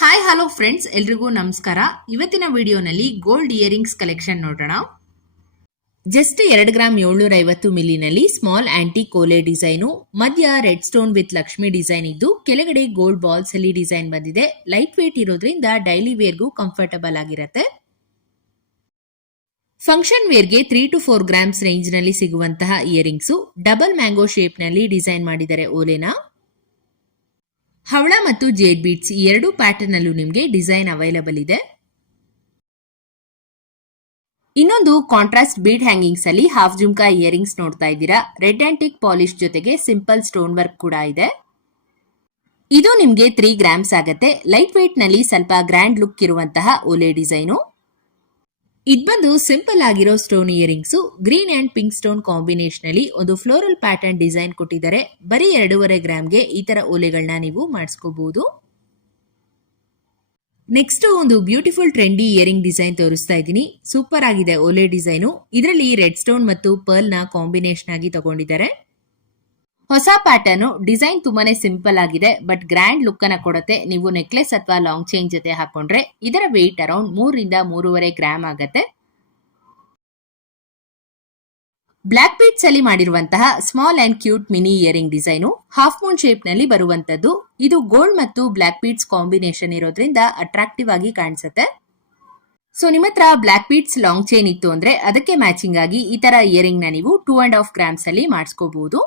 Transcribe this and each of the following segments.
Hi hello friends ಎಲ್ರಿಗೂ ನಮಸ್ಕಾರ. ಇವತ್ತಿನ ವಿಡಿಯೋನಲ್ಲಿ ಗೋಲ್ಡ್ ಇಯರಿಂಗ್ಸ್ ಕಲೆಕ್ಷನ್ ನೋಡೋಣ. ಜಸ್ಟ್ ಎರಡು ಗ್ರಾಮ್ ಏಳ್ನೂರ ಐವತ್ತು ಮಿಲಿನಲ್ಲಿ ಸ್ಮಾಲ್ ಆಂಟಿ ಕೋಲೆ ಡಿಸೈನು ಮಧ್ಯ red stone with Lakshmi design ಇದ್ದು, ಕೆಳಗಡೆ ಗೋಲ್ಡ್ ಬಾಲ್ಸ್ ಅಲ್ಲಿ ಡಿಸೈನ್ ಬಂದಿದೆ. ಲೈಟ್ ವೇಟ್ ಇರೋದ್ರಿಂದ ಡೈಲಿ ವೇರ್ಗೂ ಕಂಫರ್ಟಬಲ್ ಆಗಿರುತ್ತೆ. ಫಂಕ್ಷನ್ ವೇರ್ಗೆ ತ್ರೀ ಟು ಫೋರ್ ಗ್ರಾಮ್ಸ್ ರೇಂಜ್ನಲ್ಲಿ ಸಿಗುವಂತಹ ಇಯರಿಂಗ್ಸು ಡಬಲ್ ಮ್ಯಾಂಗೋ ಶೇಪ್ನಲ್ಲಿ ಡಿಸೈನ್ ಮಾಡಿದ್ದಾರೆ ಓಲೆನಾ ಹವಳ ಮತ್ತು ಜೇಡ್ ಬೀಟ್ಸ್ ಈ ಎರಡು ಪ್ಯಾಟರ್ನ್ ಅಲ್ಲೂ ನಿಮಗೆ ಡಿಸೈನ್ ಅವೈಲಬಲ್ ಇದೆ. ಇನ್ನೊಂದು ಕಾಂಟ್ರಾಸ್ಟ್ ಬೀಡ್ ಹ್ಯಾಂಗಿಂಗ್ಸ್ ಅಲ್ಲಿ ಹಾಫ್ ಜುಮ್ಕಾ ಇಯರಿಂಗ್ಸ್ ನೋಡ್ತಾ ಇದ್ದೀರಾ. ರೆಡ್ ಆಂಟಿಕ್ ಪಾಲಿಶ್ ಜೊತೆಗೆ ಸಿಂಪಲ್ ಸ್ಟೋನ್ ವರ್ಕ್ ಕೂಡ ಇದೆ. ಇದು ನಿಮಗೆ ತ್ರೀ ಗ್ರಾಮ್ಸ್ ಆಗತ್ತೆ. ಲೈಟ್ ವೇಟ್ನಲ್ಲಿ ಸ್ವಲ್ಪ ಗ್ರ್ಯಾಂಡ್ ಲುಕ್ ಇರುವಂತಹ ಓಲೆ ಡಿಸೈನು ಇದ್ ಬಂದು ಸಿಂಪಲ್ ಆಗಿರೋ stone earrings green and pink stone combination ಅಲ್ಲಿ ಒಂದು ಫ್ಲೋರಲ್ ಪ್ಯಾಟರ್ನ್ ಡಿಸೈನ್ ಕೊಟ್ಟಿದ್ದಾರೆ. ಬರೀ ಎರಡೂವರೆ ಗ್ರಾಮ್ಗೆ ಈ ಥರ ಓಲೆಗಳನ್ನ ನೀವು ಮಾಡಿಸ್ಕೋಬಹುದು ನೆಕ್ಸ್ಟ್ ಒಂದು ಬ್ಯೂಟಿಫುಲ್ ಟ್ರೆಂಡಿ ಇಯರಿಂಗ್ ಡಿಸೈನ್ ತೋರಿಸ್ತಾ ಇದ್ದೀನಿ. ಸೂಪರ್ ಆಗಿದೆ ಓಲೆ ಡಿಸೈನು. ಇದರಲ್ಲಿ ರೆಡ್ ಸ್ಟೋನ್ ಮತ್ತು ಪರ್ಲ್ನ ಕಾಂಬಿನೇಷನ್ ಆಗಿ ತಗೊಂಡಿದ್ದಾರೆ. ಹೊಸ ಪ್ಯಾಟರ್ನು, ಡಿಸೈನ್ ತುಂಬಾನೇ ಸಿಂಪಲ್ ಆಗಿದೆ, ಬಟ್ ಗ್ರ್ಯಾಂಡ್ ಲುಕ್ ಅನ್ನ ಕೊಡುತ್ತೆ. ನೀವು ನೆಕ್ಲೆಸ್ ಅಥವಾ ಲಾಂಗ್ ಚೈನ್ ಜೊತೆ ಹಾಕೊಂಡ್ರೆ ಇದರ ವೆಯ್ಟ್ ಅರೌಂಡ್ ಮೂರಿಂದ ಮೂರುವರೆ ಗ್ರಾಮ್ ಆಗತ್ತೆ. ಬ್ಲಾಕ್ ಬೀಟ್ಸ್ ಅಲ್ಲಿ ಮಾಡಿರುವಂತಹ small and cute mini earring design, half moon ಶೇಪ್ನಲ್ಲಿ ಬರುವಂತದ್ದು ಇದು ಗೋಲ್ಡ್ ಮತ್ತು ಬ್ಲಾಕ್ ಬೀಟ್ಸ್ ಕಾಂಬಿನೇಷನ್ ಇರೋದ್ರಿಂದ ಅಟ್ರಾಕ್ಟಿವ್ ಆಗಿ ಕಾಣಿಸುತ್ತೆ. ಸೊ, ನಿಮ್ಮ ಹತ್ರ ಬ್ಲಾಕ್ ಬೀಟ್ಸ್ ಲಾಂಗ್ ಚೈನ್ ಇತ್ತು ಅಂದ್ರೆ ಅದಕ್ಕೆ ಮ್ಯಾಚಿಂಗ್ ಆಗಿ ಈ ತರ ಇಯರಿಂಗ್ನ ನೀವು ಟೂ ಅಂಡ್ ಹಾಫ್ ಗ್ರಾಮ್ಸ್ ಅಲ್ಲಿ ಮಾಡಿಸ್ಕೋಬಹುದು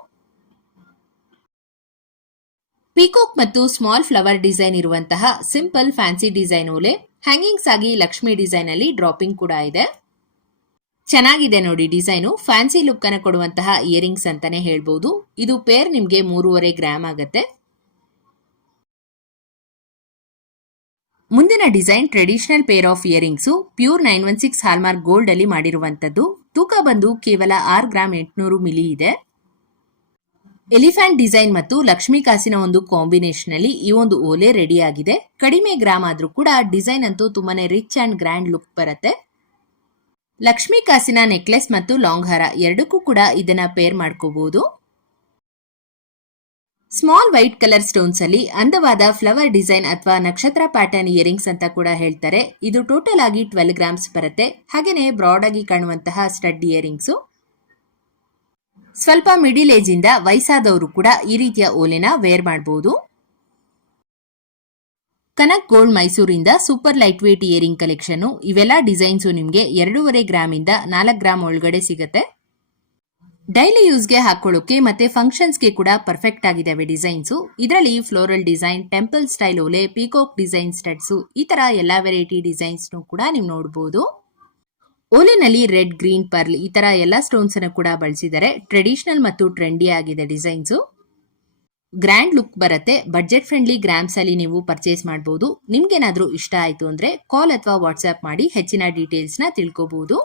ಪೀಕೋಕ್ ಮತ್ತು ಸ್ಮಾಲ್ ಫ್ಲವರ್ ಡಿಸೈನ್ ಇರುವಂತಹ ಸಿಂಪಲ್ ಫ್ಯಾನ್ಸಿ ಡಿಸೈನ್ ಓಲೆ. ಹ್ಯಾಂಗಿಂಗ್ಸ್ ಆಗಿ ಲಕ್ಷ್ಮಿ ಡಿಸೈನ್ ಅಲ್ಲಿ ಡ್ರಾಪಿಂಗ್ ಕೂಡ ಇದೆ. ಚೆನ್ನಾಗಿದೆ ನೋಡಿ ಡಿಸೈನು. ಫ್ಯಾನ್ಸಿ ಲುಕ್ ಅನ್ನು ಕೊಡುವಂತಹ ಇಯರಿಂಗ್ಸ್ ಅಂತಾನೆ ಹೇಳ್ಬೋದು. ಇದು ಪೇರ್ ನಿಮ್ಗೆ ಮೂರುವರೆ ಗ್ರಾಮ್ ಆಗತ್ತೆ. ಮುಂದಿನ design traditional pair of earrings. Pure nine one six hallmark gold ಅಲ್ಲಿ ಮಾಡಿರುವಂತದ್ದು ತೂಕ ಬಂದು ಕೇವಲ ಆರು ಗ್ರಾಮ್ ಎಂಟುನೂರು ಮಿಲಿ ಇದೆ. ಎಲಿಫ್ಯಾಂಟ್ ಡಿಸೈನ್ ಮತ್ತು ಲಕ್ಷ್ಮೀ ಕಾಸಿನ ಒಂದು ಕಾಂಬಿನೇಷನ್ ಅಲ್ಲಿ ಈ ಒಂದು ಓಲೆ ರೆಡಿ ಆಗಿದೆ ಕಡಿಮೆ ಗ್ರಾಮ್ ಆದ್ರೂ ಕೂಡ ಡಿಸೈನ್ ಅಂತೂ ತುಂಬಾನೇ ರಿಚ್ ಅಂಡ್ ಗ್ರ್ಯಾಂಡ್ ಲುಕ್ ಬರುತ್ತೆ. ಲಕ್ಷ್ಮೀ ಕಾಸಿನ ನೆಕ್ಲೆಸ್ ಮತ್ತು ಲಾಂಗ್ ಹಾರ ಎರಡಕ್ಕೂ ಕೂಡ ಇದನ್ನ ಪೇರ್ ಮಾಡ್ಕೋಬಹುದು ಸ್ಮಾಲ್ ವೈಟ್ ಕಲರ್ ಸ್ಟೋನ್ಸ್ ಅಲ್ಲಿ ಅಂದವಾದ ಫ್ಲವರ್ ಡಿಸೈನ್ ಅಥವಾ ನಕ್ಷತ್ರ ಪ್ಯಾಟರ್ನ್ ಇಯರಿಂಗ್ಸ್ ಅಂತ ಕೂಡ ಹೇಳ್ತಾರೆ. ಇದು ಟೋಟಲ್ ಆಗಿ ಟ್ವೆಲ್ ಗ್ರಾಮ್ಸ್ ಬರುತ್ತೆ. ಹಾಗೇನೆ ಬ್ರಾಡ್ ಆಗಿ ಕಾಣುವಂತಹ ಸ್ಟಡ್ ಇಯರಿಂಗ್ಸು. ಸ್ವಲ್ಪ ಮಿಡಿಲ್ ಏಜ್ ಇಂದ ವಯಸ್ಸಾದವರು ಕೂಡ ಈ ರೀತಿಯ ಓಲೆನ ವೇರ್ ಮಾಡಬಹುದು ಕನಕ್ ಗೋಲ್ಡ್ ಮೈಸೂರಿಂದ super light weight earring collection ಇವೆಲ್ಲ ಡಿಸೈನ್ಸು ನಿಮಗೆ ಎರಡೂವರೆ ಗ್ರಾಮ್ ಇಂದ ನಾಲ್ಕು ಗ್ರಾಮ್ ಒಳಗಡೆ ಸಿಗುತ್ತೆ. ಡೈಲಿ ಯೂಸ್ಗೆ ಹಾಕೊಳ್ಳೋಕೆ ಮತ್ತೆ ಫಂಕ್ಷನ್ಸ್ಗೆ ಕೂಡ ಪರ್ಫೆಕ್ಟ್ ಆಗಿದ್ದಾವೆ ಡಿಸೈನ್ಸು ಇದರಲ್ಲಿ ಫ್ಲೋರಲ್ ಡಿಸೈನ್ ಟೆಂಪಲ್ ಸ್ಟೈಲ್ ಓಲೆ ಪೀಕಾಕ್ ಡಿಸೈನ್ ಸ್ಟಡ್ಸು ಈ ತರ ಎಲ್ಲ ವೆರೈಟಿ ಡಿಸೈನ್ಸ್ನು ಕೂಡ ನೀವು ನೋಡಬಹುದು ಓಲೆನಲ್ಲಿ ರೆಡ್, ಗ್ರೀನ್, ಪರ್ಲ್ ಈ ತರ ಎಲ್ಲ ಸ್ಟೋನ್ಸ್ ಅನ್ನು ಕೂಡ ಬಳಸಿದ್ದಾರೆ. ಟ್ರೆಡಿಷನಲ್ ಮತ್ತು ಟ್ರೆಂಡಿ ಆಗಿದೆ ಡಿಸೈನ್ಸು. ಗ್ರ್ಯಾಂಡ್ ಲುಕ್ ಬರುತ್ತೆ. ಬಜೆಟ್ ಫ್ರೆಂಡ್ಲಿ ಗ್ರಾಮ್ಸ್ ಅಲ್ಲಿ ನೀವು ಪರ್ಚೇಸ್ ಮಾಡಬಹುದು ನಿಮ್ಗೇನಾದ್ರೂ ಇಷ್ಟ ಆಯ್ತು ಅಂದ್ರೆ ಕಾಲ್ ಅಥವಾ ವಾಟ್ಸ್ಆಪ್ ಮಾಡಿ ಹೆಚ್ಚಿನ ಡೀಟೇಲ್ಸ್ನ ತಿಳ್ಕೋಬಹುದು